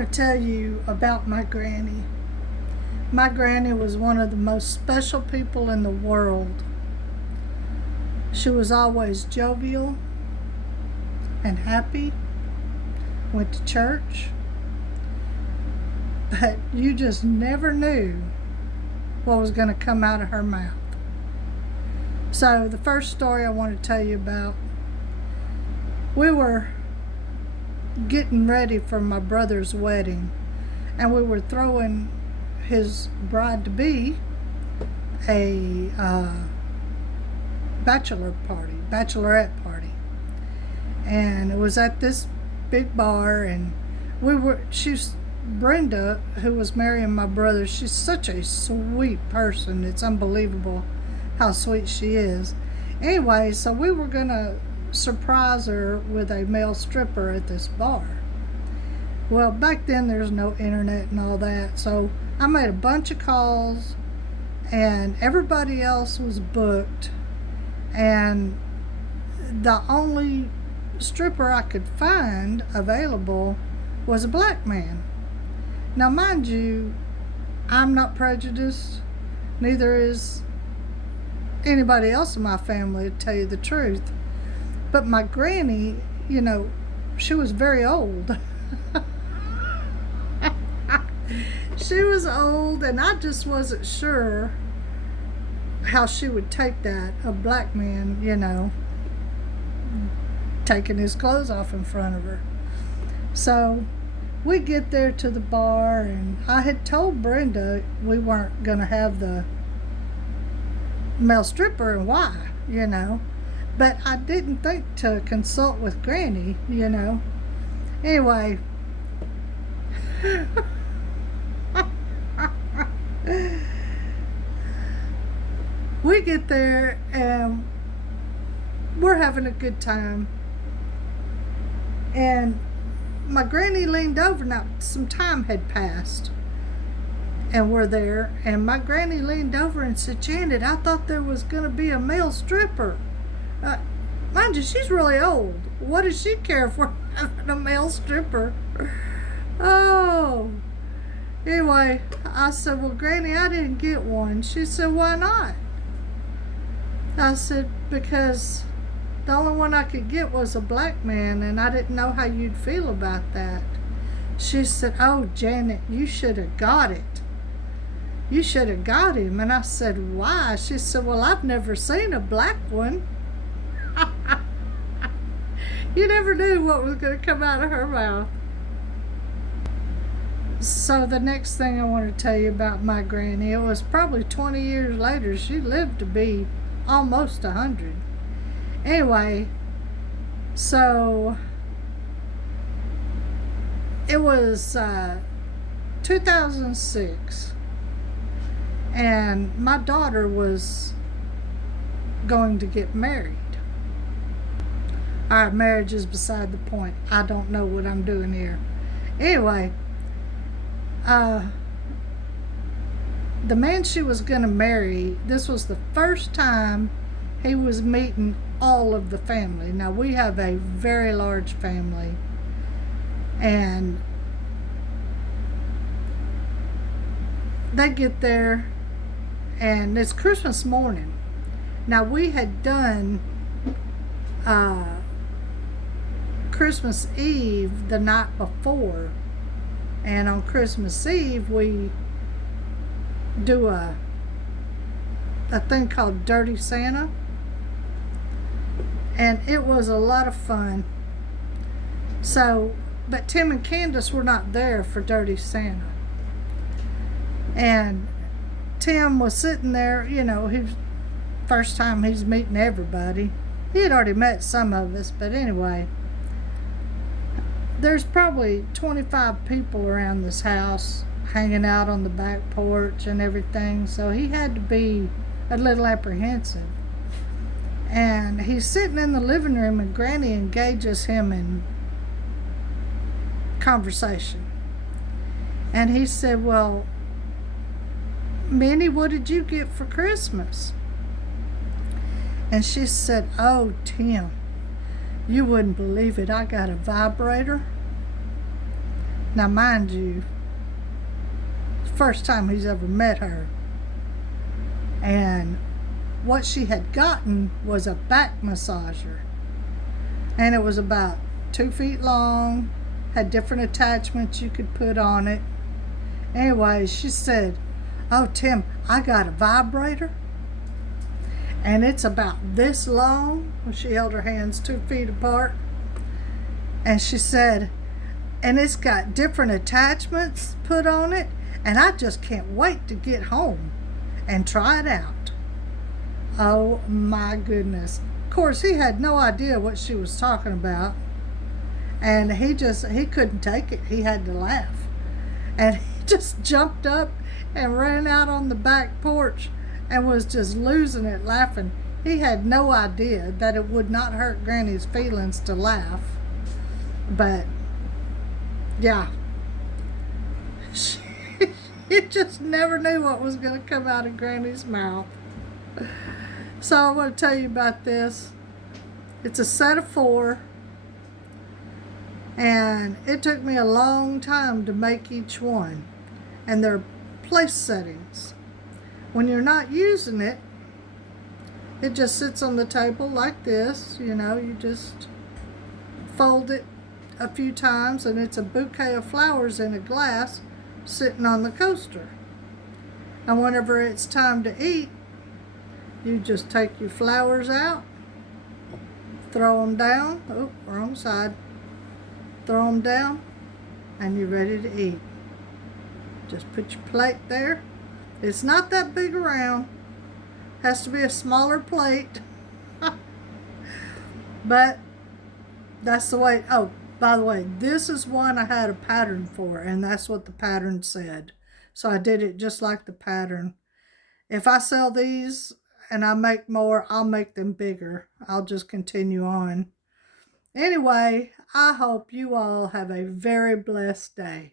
want to tell you about my granny. My granny was one of the most special people in the world. She was always jovial and happy, went to church, but you just never knew what was going to come out of her mouth. So the first story I want to tell you about, we were getting ready for my brother's wedding, and we were throwing his bride-to-be a bachelorette party, and it was at this big bar, and she's Brenda, who was marrying my brother. She's such a sweet person. It's unbelievable how sweet she is. Anyway, so we were gonna surprise her with a male stripper at this bar. Well, back then there's no internet and all that, so I made a bunch of calls, and everybody else was booked, and the only stripper I could find available was a black man. Now, mind you, I'm not prejudiced, neither is anybody else in my family, to tell you the truth. But my granny, she was very old. She was old, and I just wasn't sure how she would take that, a black man, taking his clothes off in front of her. So we get there to the bar, and I had told Brenda we weren't going to have the male stripper, and why, But I didn't think to consult with Granny, Anyway, we get there, and we're having a good time. And my granny leaned over. Now, some time had passed, and we're there, and my granny leaned over and said, "Janet, I thought there was going to be a male stripper." Mind you, she's really old. What does she care for having a male stripper? Oh. Anyway, I said, "Well, Granny, I didn't get one." She said, "Why not?" I said, "Because the only one I could get was a black man, and I didn't know how you'd feel about that." She said, "Oh, Janet, you should have got it. You should have got him." And I said, "Why?" She said, "Well, I've never seen a black one." You never knew what was going to come out of her mouth. So the next thing I want to tell you about my granny, it was probably 20 years later. She lived to be almost 100. Anyway, so it was 2006, and my daughter was going to get married. All right, marriage is beside the point. I don't know what I'm doing here. Anyway, the man she was going to marry, this was the first time he was meeting all of the family. Now, we have a very large family, and they get there, and it's Christmas morning. Now, we had done Christmas Eve the night before, and on Christmas Eve we do a thing called Dirty Santa, and it was a lot of fun. So, but Tim and Candace were not there for Dirty Santa, and Tim was sitting there, first time he's meeting everybody. He had already met some of us, but anyway, there's probably 25 people around this house hanging out on the back porch and everything, so he had to be a little apprehensive. And he's sitting in the living room, and Granny engages him in conversation. And he said, "Well, Minnie, what did you get for Christmas?" And she said, "Oh, Tim, you wouldn't believe it. I got a vibrator." Now, mind you, the first time he's ever met her. And what she had gotten was a back massager. And it was about 2 feet long, had different attachments you could put on it. Anyway, she said, "Oh, Tim, I got a vibrator. And it's about this long." Well, she held her hands 2 feet apart. And she said, "And it's got different attachments put on it. And I just can't wait to get home and try it out." Oh my goodness. Of course, he had no idea what she was talking about. And he couldn't take it. He had to laugh. And he just jumped up and ran out on the back porch and was just losing it laughing. He had no idea that it would not hurt Granny's feelings to laugh. But, yeah. You just never knew what was going to come out of Granny's mouth. So I want to tell you about this. It's a set of 4. And it took me a long time to make each one. And they're place settings. When you're not using it, it just sits on the table like this. You know, you just fold it a few times and it's a bouquet of flowers in a glass sitting on the coaster. And whenever it's time to eat, you just take your flowers out, throw them down. Oh, wrong side. Throw them down, and you're ready to eat. Just put your plate there. It's not that big around. Has to be a smaller plate. But that's the way. Oh, by the way, this is one I had a pattern for, and that's what the pattern said. So I did it just like the pattern. If I sell these and I make more, I'll make them bigger. I'll just continue on. Anyway, I hope you all have a very blessed day.